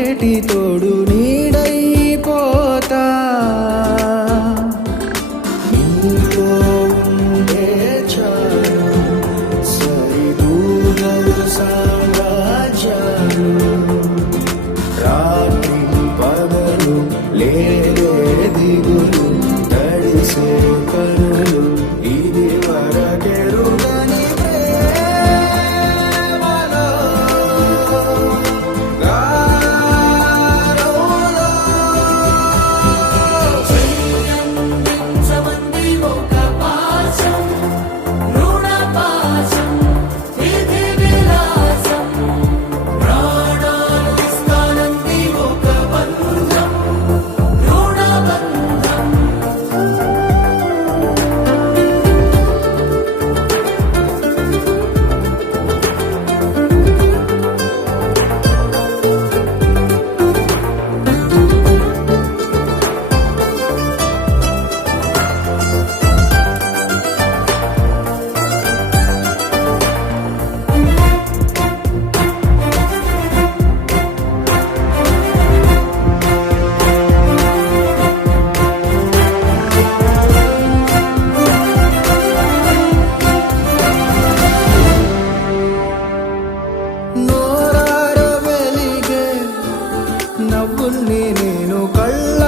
ఏటి తోడు నీడైపోతా నీతో ఉండే చాలు సరిదూగవు సామ్రాజ్యాలు రాత్రి పగలు లేదే దిగులు తడిసే కనులు ఇది వరకెరుగని ప్రేమలో గారోలో చెయ్యందించమంది ఒక పాశం రుణ పాశం విధి విలాసం ప్రాణాలు ఇస్తానంది ఒక బంధం రుణ బంధం నోరార వెలిగే నవ్వుల్ని నేను కళ్ళ